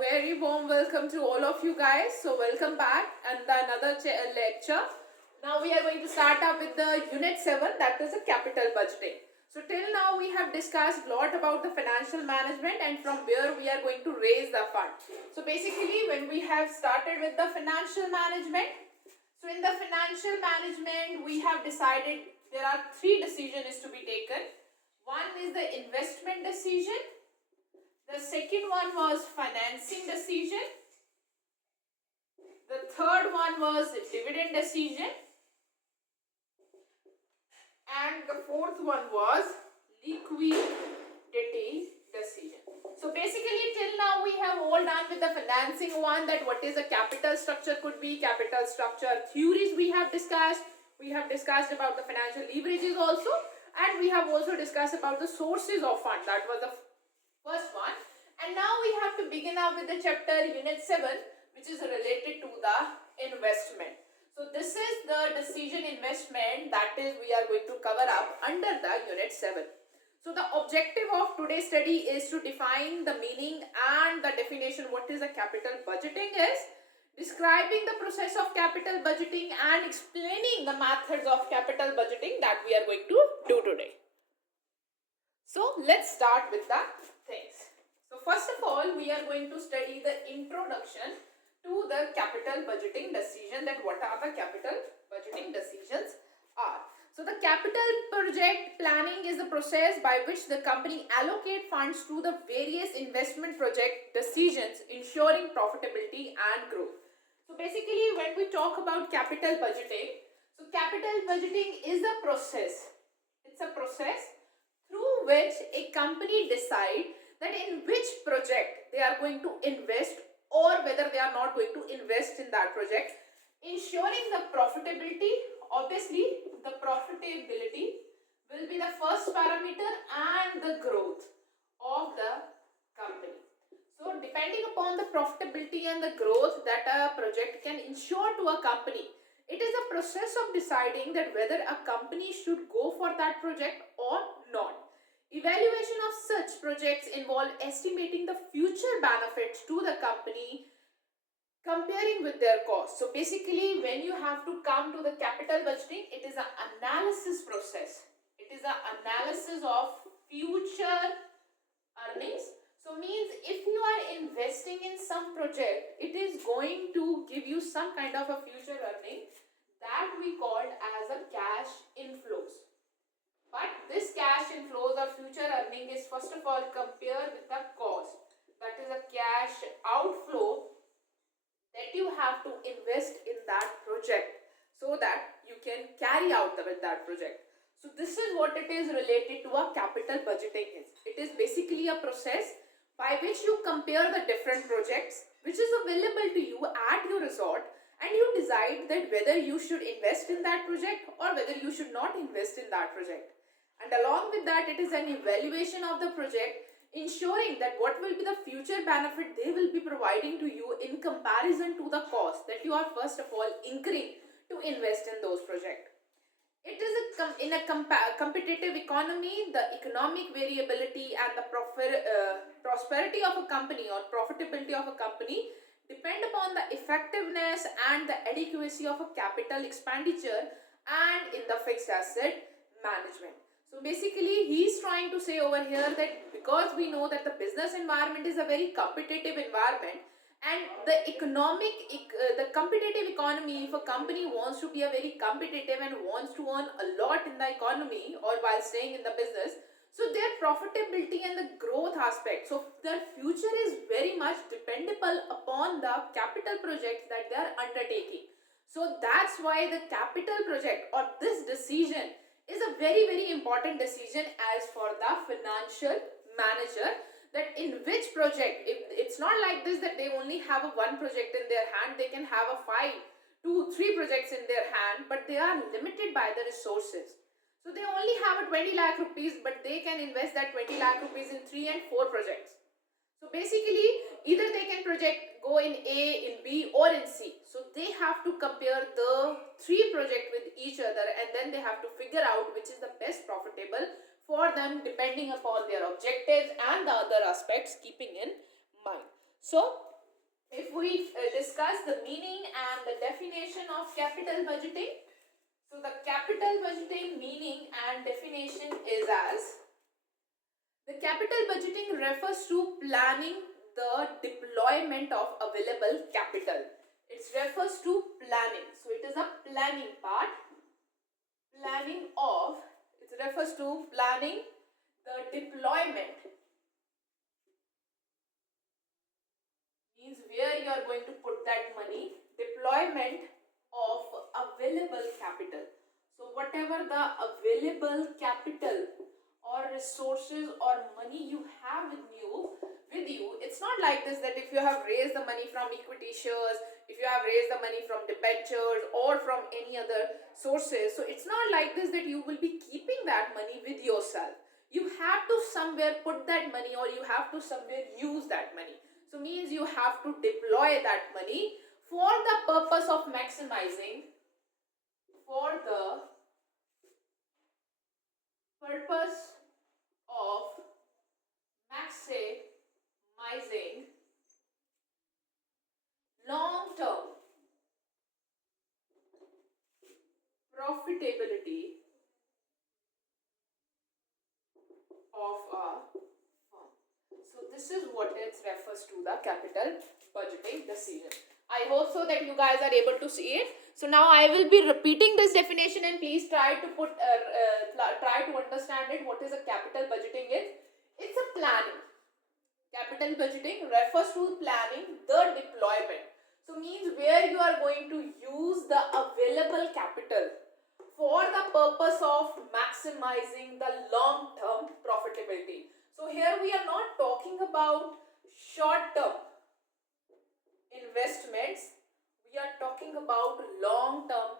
very warm welcome to all of you guys. So welcome back and another lecture. Now we are going to start up with the unit 7, that is the capital budgeting. So till now we have discussed a lot about the financial management and from where we are going to raise the fund. So basically when we have started with the financial management, so in the financial management we have decided there are 3 decisions to be taken. One is the investment decision. The second one was financing decision. The third one was dividend decision. And the fourth one was liquidity decision. So basically till now we have all done with the financing one, that what is a capital structure could be, capital structure theories we have discussed. We have discussed about the financial leverages also, and we have also discussed about the sources of fund. That was the first one. And now we have to begin up with the chapter unit 7, which is related to the investment. So this is the decision investment that is we are going to cover up under the unit 7. So the objective of today's study is to define the meaning and the definition what is a capital budgeting is, describing the process of capital budgeting and explaining the methods of capital budgeting that we are going to do today. So let's start with the things. So first of all, we are going to study the introduction to the capital budgeting decision, that what are the capital budgeting decisions are. So the capital project planning is the process by which the company allocate funds to the various investment project decisions, ensuring profitability and growth. So basically when we talk about capital budgeting, so capital budgeting is a process. It's a process through which a company decide that in which project they are going to invest or whether they are not going to invest in that project, ensuring the profitability. Obviously the profitability will be the first parameter and the growth of the company. So depending upon the profitability and the growth that a project can ensure to a company, it is a process of deciding that whether a company should go for that project or not. Evaluation of such projects involve estimating the future benefits to the company, comparing with their cost. So basically when you have to come to the capital budgeting, it is an analysis process. It is an analysis of future earnings. So means if you are investing in some project, it is going to give you some kind of a future earning that we called as a cash inflows. But this cash inflows or future earning is first of all compared with the cost. That is a cash outflow that you have to invest in that project so that you can carry out with that project. So this is what it is related to a capital budgeting is. It is basically a process by which you compare the different projects which is available to you at your resort, and you decide that whether you should invest in that project or whether you should not invest in that project. And along with that, it is an evaluation of the project, ensuring that what will be the future benefit they will be providing to you in comparison to the cost that you are first of all incurring to invest in those projects. It is in a competitive economy, the economic variability and the prosperity of a company or profitability of a company depend upon the effectiveness and the adequacy of a capital expenditure and in the fixed asset management. So basically he is trying to say over here that because we know that the business environment is a very competitive environment, and the competitive economy, if a company wants to be a very competitive and wants to earn a lot in the economy or while staying in the business, so their profitability and the growth aspect, so their future is very much dependable upon the capital projects that they are undertaking. So that's why the capital project or this decision is a very important decision as for the financial manager, that in which project, if it's not like this that they only have a one project in their hand, they can have a 2-3 projects in their hand, but they are limited by the resources. So they only have a 20 lakh rupees, but they can invest that 20 lakh rupees in 3 and 4 projects. So basically either they can go in A, in B or in C. So they have to compare the 3 projects with each other, and then they have to figure out which is the best profitable for them depending upon their objectives and the other aspects keeping in mind. So if we discuss the meaning and the definition of capital budgeting, so the capital budgeting meaning and definition is as the capital budgeting refers to planning the deployment of available capital. It refers to planning. So it is a planning part. Planning of, it refers to planning the deployment. Means where you are going to put that money. Deployment of available capital. So whatever the available capital or resources or money you have with you, it's not like this that if you have raised the money from equity shares, if you have raised the money from debentures or from any other sources, so it's not like this that you will be keeping that money with yourself. You have to somewhere put that money, or you have to somewhere use that money. So means you have to deploy that money for the purpose of maximizing, for the purpose of maximizing long-term profitability of a firm. So this is what it refers to, the capital budgeting decision. I hope so that you guys are able to see it. So now I will be repeating this definition, and please try to try to understand it. What is a capital budgeting is? It's a planning. Capital budgeting refers to planning the deployment. So means where you are going to use the available capital for the purpose of maximizing the long-term profitability. So here we are not talking about short-term investments. We are talking about long-term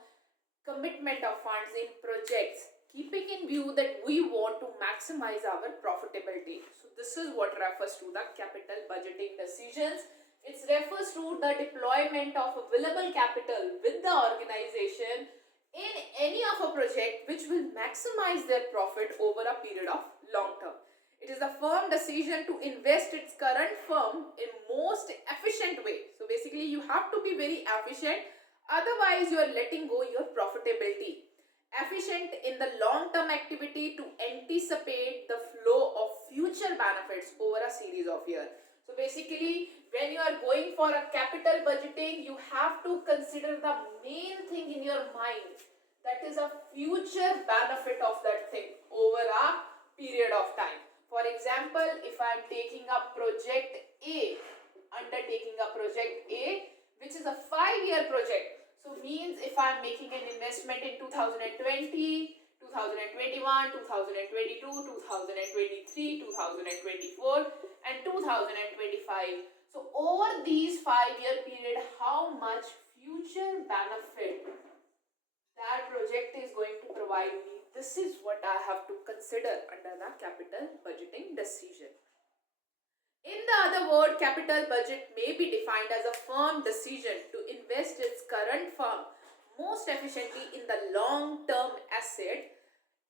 commitment of funds in projects, keeping in view that we want to maximize our profitability. So this is what refers to the capital budgeting decisions. It refers to the deployment of available capital with the organization in any of a project which will maximize their profit over a period of long term. It is a firm decision to invest its current firm in most efficient way. So basically you have to be very efficient, otherwise you are letting go your profitability. Efficient in the long term activity to anticipate the flow of future benefits over a series of years. So basically when you are going for a capital budgeting, you have to consider the main thing in your mind, that is a future benefit of that thing over a period of time. For example, if I am taking up project A, undertaking a project A, which is a 5-year project. So means if I am making an investment in 2020, 2021, 2022, 2023, 2024 and 2025. So over these 5-year period, how much future benefit that project is going to provide me, this is what I have to consider under the capital budgeting decision. In the other word, capital budget may be defined as a firm decision to invest its current firm most efficiently in the long-term asset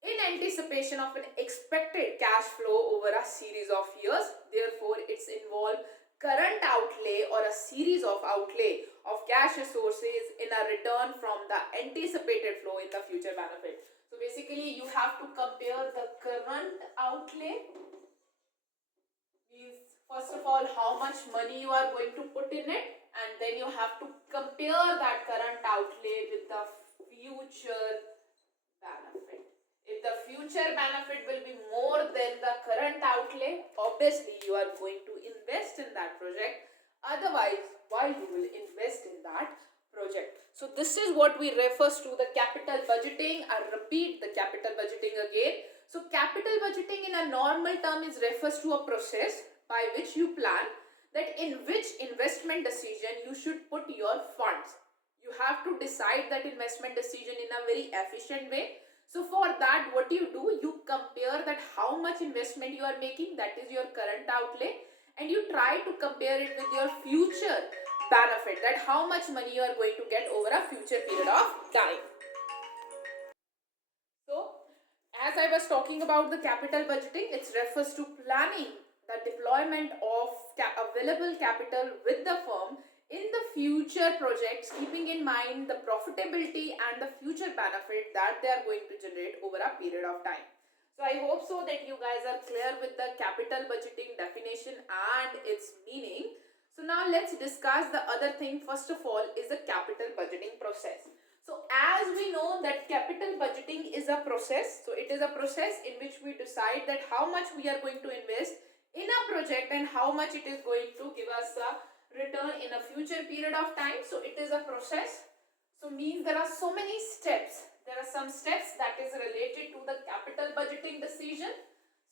in anticipation of an expected cash flow over a series of years. Therefore, it's involved current outlay or a series of outlay of cash resources in a return from the anticipated flow in the future benefit. So basically you have to compare the current outlay, means first of all how much money you are going to put in it, and then you have to compare that current outlay with the future benefit. If the future benefit will be more than the current outlay, obviously you are going to invest in that project. Otherwise, why you will invest in that project? So this is what we refers to the capital budgeting. I repeat the capital budgeting again. So capital budgeting in a normal term is refers to a process by which you plan that in which investment decision you should put your funds. You have to decide that investment decision in a very efficient way. So for that, what you do, you compare that how much investment you are making, that is your current outlay, and you try to compare it with your future benefit, that how much money you are going to get over a future period of time. So as I was talking about the capital budgeting, it refers to planning the deployment of available capital with the firm in the future projects, keeping in mind the profitability and the future benefit that they are going to generate over a period of time. So I hope so that you guys are clear with the capital budgeting definition and its meaning. So now let's discuss the other thing. First of all is the capital budgeting process. So as we know that capital budgeting is a process. So it is a process in which we decide that how much we are going to invest in a project and how much it is going to give us a return in a future period of time. So it is a process. So means there are so many steps. There are some steps that is related to the capital budgeting decision.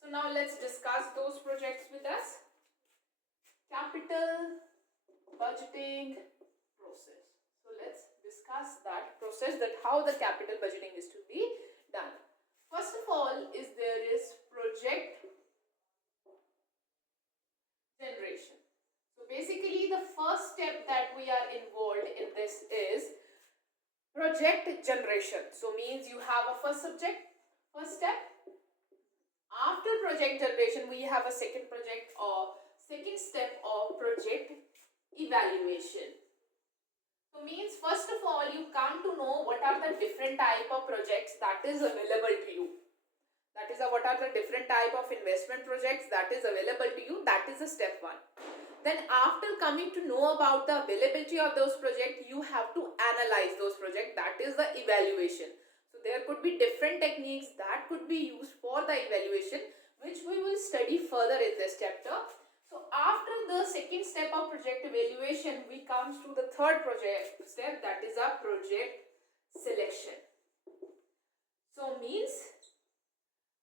So now let's discuss those projects with us. Capital budgeting process. So let's discuss that process, that how the capital budgeting is to be done. First of all is there is project generation. So basically the first step that we are involved in this is project generation. So means you have a first step. After project generation we have a second step of project evaluation. So means first of all you come to know what are the different type of projects that is available to you. That is what are the different type of investment projects that is available to you. That is the step one. Then after coming to know about the availability of those projects, you have to analyze those projects. That is the evaluation. So there could be different techniques that could be used for the evaluation, which we will study further in this chapter. So after the second step of project evaluation, we come to the third project step, that is a project selection. So means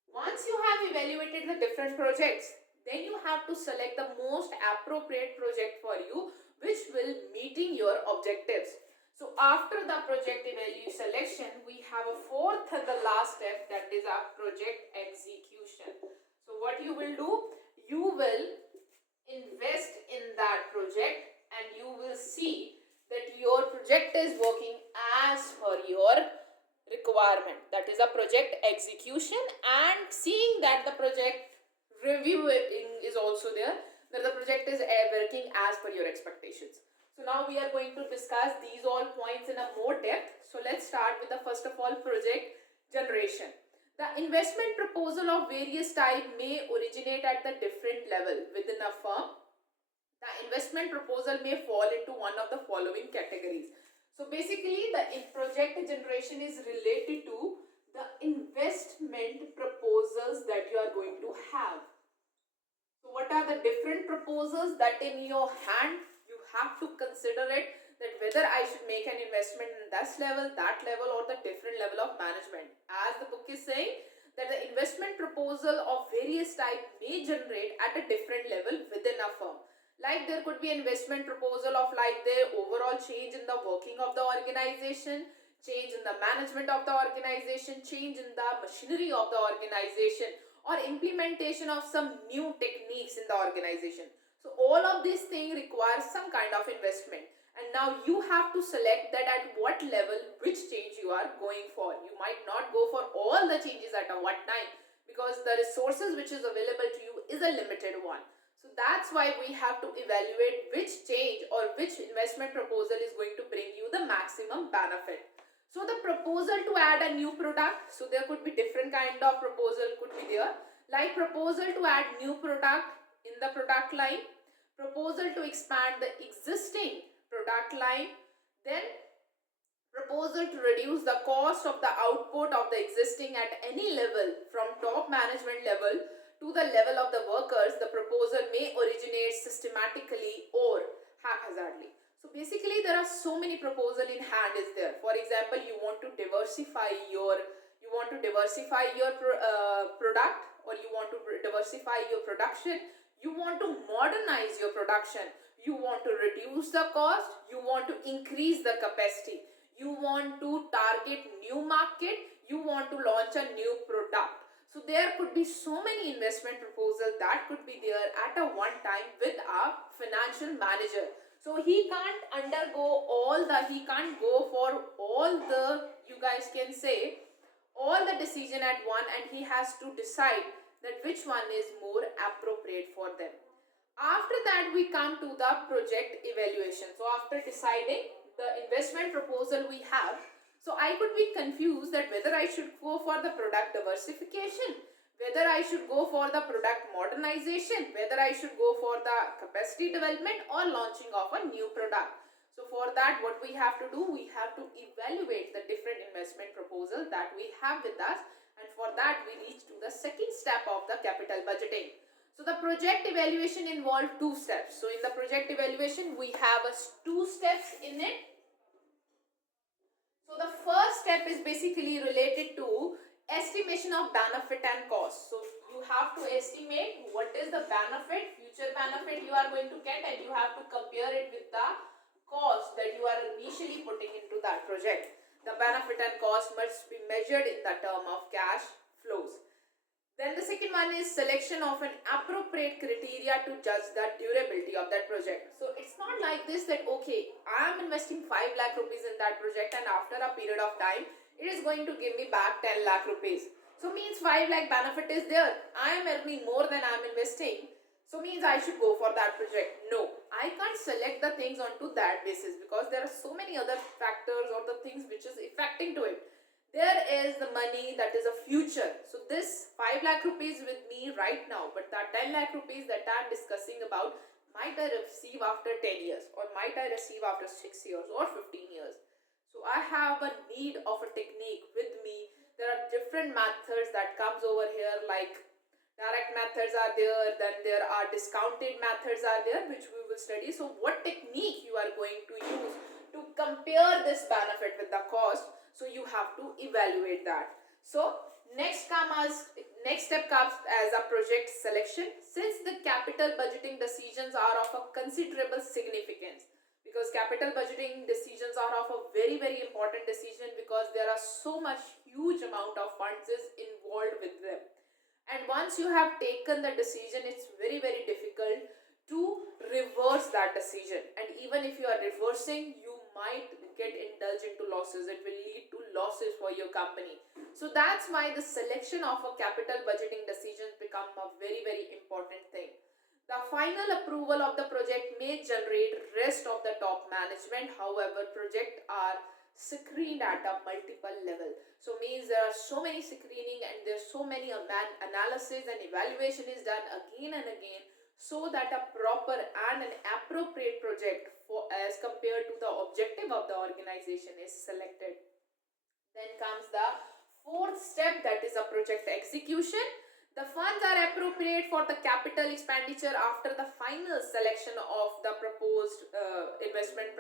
once you have evaluated the different projects, then you have to select the most appropriate project for you, which will meeting your objectives. So after the project evaluation selection, we have a fourth and the last step, that is a project execution. So what you will do, you will invest in that project and you will see that your project is working as per your requirement. That is a project execution, and seeing that the project reviewing is also there, that the project is working as per your expectations. So now we are going to discuss these all points in a more depth. So let's start with the first of all project generation. The investment proposal of various type may originate at the different level within a firm. The investment proposal may fall into one of the following categories. So basically the project generation is related to the investment proposals that you are going to have. So what are the different proposals that in your hand you have to consider it, that whether I should make an investment in this level, that level, or the different level of management. As the book is saying, that the investment proposal of various type may generate at a different level within a firm. Like there could be investment proposal of like the overall change in the working of the organization, change in the management of the organization, change in the machinery of the organization, or implementation of some new techniques in the organization. So all of these things require some kind of investment, and now you have to select that at what level which change you are going for. You might not go for all the changes at a one time, because the resources which is available to you is a limited one. So that's why we have to evaluate which change or which investment proposal is going to bring you the maximum benefit. So the proposal to add a new product, so there could be different kind of proposal could be there, like proposal to add new product in the product line, proposal to expand the existing product line, then proposal to reduce the cost of the output of the existing at any level from top management level to the level of the workers. The proposal may originate systematically or haphazardly. So basically there are so many proposal in hand is there. For example, you want to diversify your product, or you want to diversify your production, you want to modernize your production, you want to reduce the cost, you want to increase the capacity, you want to target new market, you want to launch a new product. So there could be so many investment proposals that could be there at a one time with a financial manager. So he can't go for all the, you guys can say, all the decision at one, and he has to decide that which one is more appropriate for them. After that, we come to the project evaluation. So after deciding the investment proposal we have, so I could be confused that whether I should go for the product diversification, whether I should go for the product modernization, whether I should go for the capacity development or launching of a new product. So for that, what we have to do, we have to evaluate the different investment proposal that we have with us, and for that we reach to the second step of the capital budgeting. So the project evaluation involved two steps. So in the project evaluation, we have two steps in it. So the first step is basically related to estimation of benefit and cost. So you have to estimate what is the benefit, future benefit you are going to get, and you have to compare it with the cost that you are initially putting into that project. The benefit and cost must be measured in the term of cash flows. Then the second one is selection of an appropriate criteria to judge the durability of that project. So it's not like this that okay, I am investing 5 lakh rupees in that project and after a period of time it is going to give me back 10 lakh rupees. So means 5 lakh benefit is there. I am earning more than I am investing. So means I should go for that project. No, I can't select the things onto that basis because there are so many other factors or the things which is affecting to it. There is the money that is a future. So this 5 lakh rupees with me right now, but that 10 lakh rupees that I am discussing about might I receive after 10 years or might I receive after 6 years or 15 years. So I have a need of a technique with me. There are different methods that comes over here, like direct methods are there, then there are discounted methods are there, which we will study. So what technique you are going to use to compare this benefit with the cost, so you have to evaluate that. So next step comes as a project selection. Since the capital budgeting decisions are of a considerable significance, because capital budgeting decisions are of a very important decision, because there are so much huge amount of funds is involved with them, and once you have taken the decision, it's very difficult to reverse that decision. And even if you are reversing, you might get indulged into losses. It will lead to losses for your company. So that's why the selection of a capital budgeting decision become a very important thing. The final approval of the project may generate rest of the top management. However, projects are screened at a multiple level. So means there are so many screening and there's so many analysis and evaluation is done again and again, so that a proper and an appropriate project for as compared to the objective of the organization is selected. Then comes the fourth step, that is a project execution. The funds are appropriate for the capital expenditure after the final selection of the proposed investment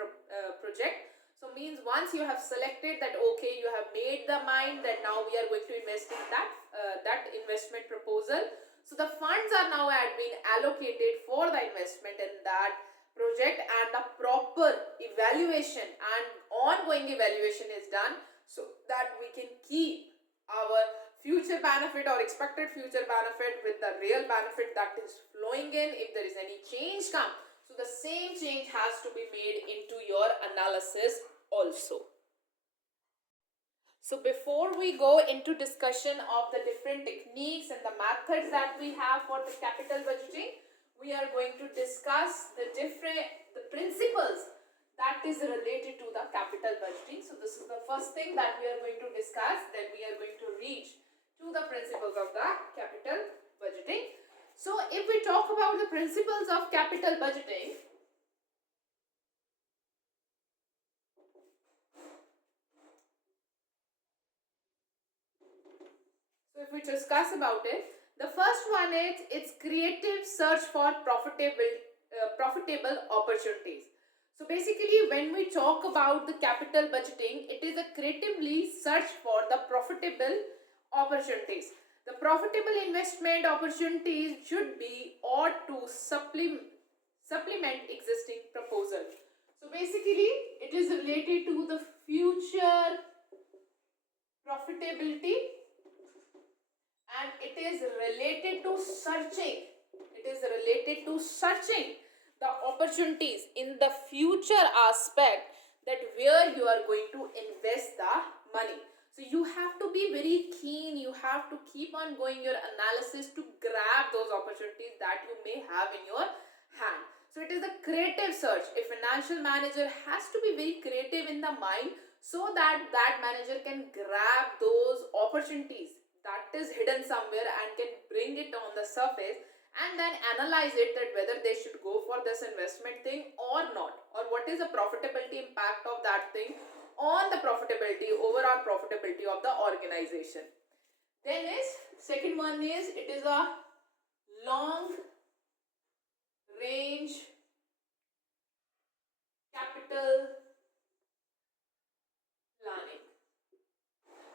project. So means once you have selected that, okay, you have made the mind that now we are going to invest in that investment proposal. So the funds are now been allocated for the investment in that project, and the proper evaluation and ongoing evaluation is done, so that we can keep our future benefit or expected future benefit with the real benefit that is flowing in. If there is any change come, so the same change has to be made into your analysis also. So before we go into discussion of the different techniques and the methods that we have for the capital budgeting, we are going to discuss the principles that is related to the capital budgeting. So this is the first thing that we are going to discuss. Then we are going to reach to the principles of the capital budgeting. So if we talk about the principles of capital budgeting, so if we discuss about it, the first one is it's creative search for profitable opportunities. So basically, when we talk about the capital budgeting, it is a creatively search for the profitable opportunities. The profitable investment opportunities should be or to supplement existing proposal. So basically, it is related to the future profitability, and it is related to searching. It is related to searching the opportunities in the future aspect, that where you are going to invest the money. So you have to be very keen, you have to keep on going your analysis to grab those opportunities that you may have in your hand. So it is a creative search. A financial manager has to be very creative in the mind so that that manager can grab those opportunities that is hidden somewhere and can bring it on the surface and then analyze it, that whether they should go for this investment thing or not, or what is the profitability impact of that thing on the profitability, overall profitability of the organization. Then is second one is, it is a long range capital planning.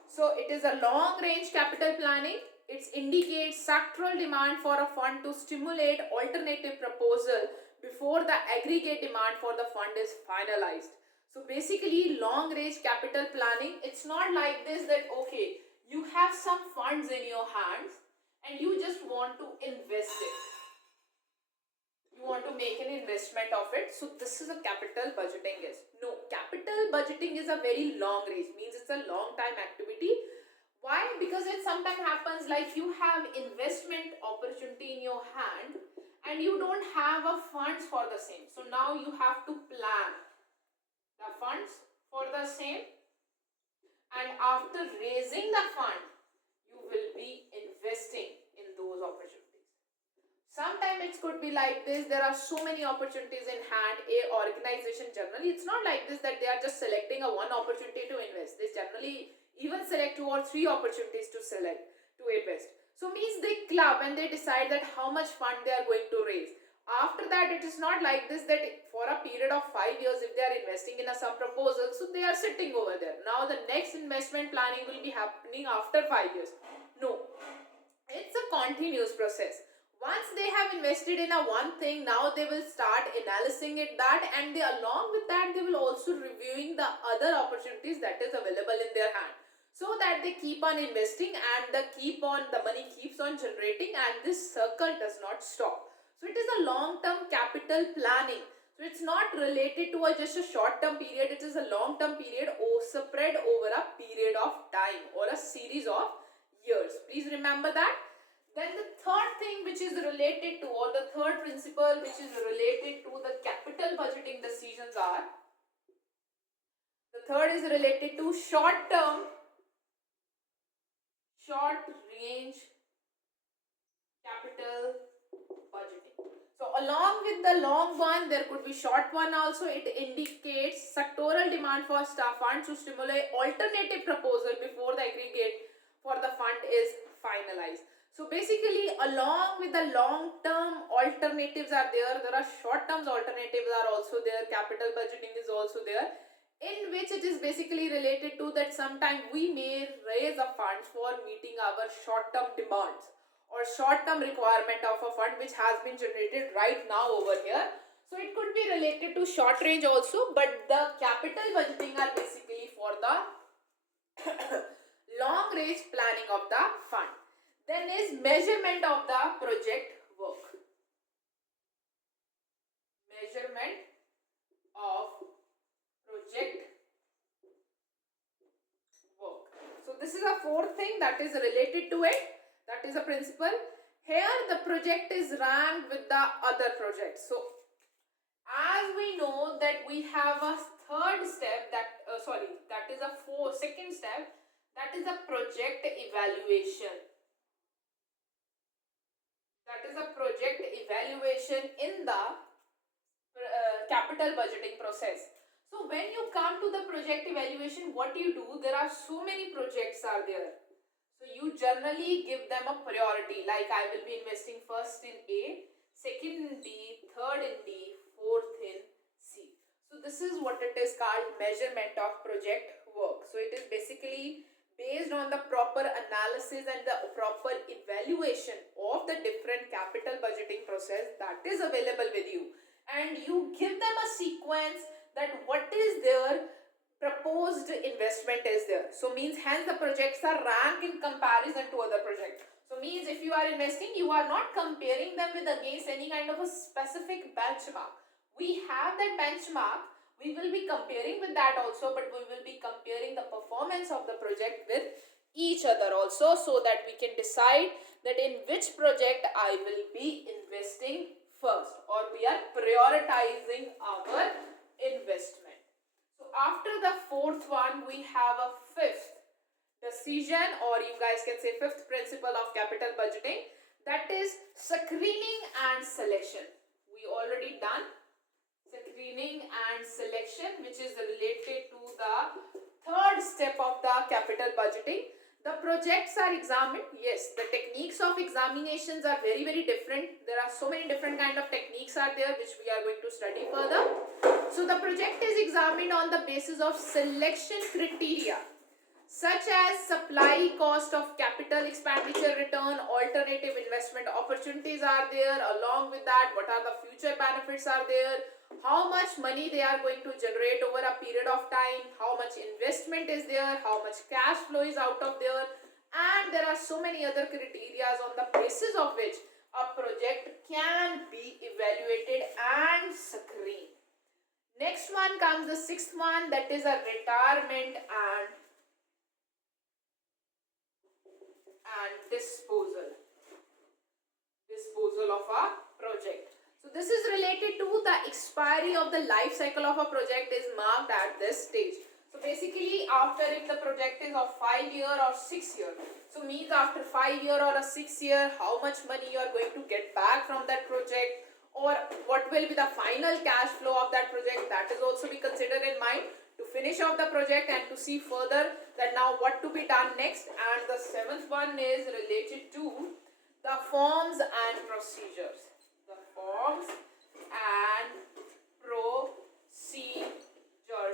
So it is a long range capital planning. It indicates sectoral demand for a fund to stimulate alternative proposal before the aggregate demand for the fund is finalized. So basically long range capital planning, it's not like this that okay, you have some funds in your hands and you just want to invest it. You want to make an investment of it. So this is a capital budgeting is. No, capital budgeting is a very long range, means it's a long time activity. Why? Because it sometimes happens like you have investment opportunity in your hand and you don't have a funds for the same. So now you have to plan the funds for the same, and after raising the fund, you will be investing in those opportunities. Sometimes it could be like this, there are so many opportunities in hand. A organization generally, it's not like this that they are just selecting a one opportunity to invest. They generally even select 2 or 3 opportunities to select to invest. So means they club and they decide that how much fund they are going to raise. After that, it is not like this that for a period of 5 years if they are investing in some proposal, so they are sitting over there. Now the next investment planning will be happening after 5 years. No, it's a continuous process. Once they have invested in a one thing, now they will start analyzing it that, and they, along with that, they will also reviewing the other opportunities that is available in their hand, so that they keep on investing and the money keeps on generating and this circle does not stop. So it is a long term capital planning. So it's not related to just a short term period, it is a long term period or spread over a period of time or a series of years. Please remember that. Then the third thing which is related to, or the third principle which is related to the capital budgeting decisions are, the third is related to short range capital budgeting. So along with the long one, there could be short one also. It indicates sectoral demand for staff funds to stimulate alternative proposal before the aggregate for the fund is finalized. So basically, along with the long-term alternatives are there are short-term alternatives are also there. Capital budgeting is also there, in which it is basically related to that sometime we may raise a funds for meeting our short-term demands or short-term requirement of a fund which has been generated right now over here. So it could be related to short range also, but the capital budgeting are basically for the long range planning of the fund. Then is measurement of the project work. Measurement of project work. So this is a fourth thing that is related to it. That is a principle. Here the project is ranked with the other projects. So as we know that we have a third step that that is a second step, that is a project evaluation. That is a project evaluation in the capital budgeting process. So when you come to the project evaluation, what you do, there are so many projects are there. So you generally give them a priority, like I will be investing first in A, second in D, third in D, fourth in C. So this is what it is called measurement of project work. So it is basically based on the proper analysis and the proper evaluation of the different capital budgeting process that is available with you, and you give them a sequence that what is their proposed investment is there. So means hence the projects are ranked in comparison to other projects. So means if you are investing, you are not comparing them with against any kind of a specific benchmark. We have that benchmark, we will be comparing with that also, but we will be comparing the performance of the project with each other also, so that we can decide that in which project I will be investing first, or we are prioritizing our investment. So after the fourth one, we have a fifth decision, or you guys can say fifth principle of capital budgeting, that is screening and selection. We already done screening and selection, which is related to the third step of the capital budgeting. The projects are examined. Yes, the techniques of examinations are very, very different. There are so many different kind of techniques are there, which we are going to study further. So the project is examined on the basis of selection criteria, such as supply cost of capital expenditure return, alternative investment opportunities are there. Along with that, what are the future benefits are there, how much money they are going to generate over a period of time, how much investment is there, how much cash flow is out of there, and there are so many other criteria on the basis of which a project can be evaluated and screened. Next one comes the sixth one, that is a retirement and disposal of a project. So this is related to the expiry of the life cycle of a project is marked at this stage. So basically, after, if the project is of 5 year or 6 year, so means after 5 year or a 6 year, how much money you are going to get back from that project, or what will be the final cash flow of that project, that is also be considered in mind to finish off the project and to see further that now what to be done next. And the seventh one is related to the forms and procedures. The forms and procedures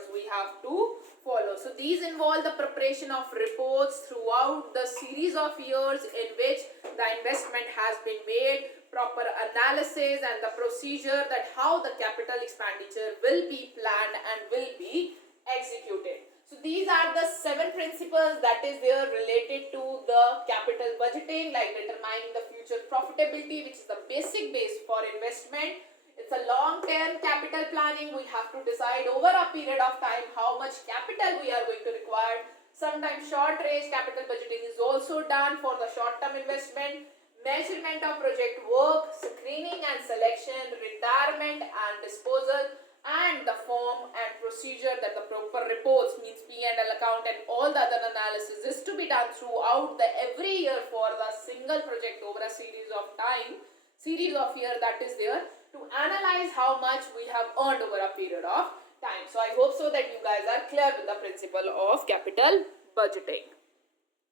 we have to follow. So these involve the preparation of reports throughout the series of years in which the investment has been made, proper analysis and the procedure that how the capital expenditure will be planned and will be executed. So these are the 7 principles that is there related to the capital budgeting, like determining the future profitability, which is the basic base for investment. It's a long-term capital planning. We have to decide over a period of time how much capital we are going to require. Sometimes short-range capital budgeting is also done for the short-term investment. Measurement of project work, screening and selection, retirement and disposal, and the form and procedure that the proper reports, means P&L account and all the other analysis is to be done throughout the every year for the single project over a series of year that is there, to analyze how much we have earned over a period of time. So I hope so that you guys are clear with the principle of capital budgeting.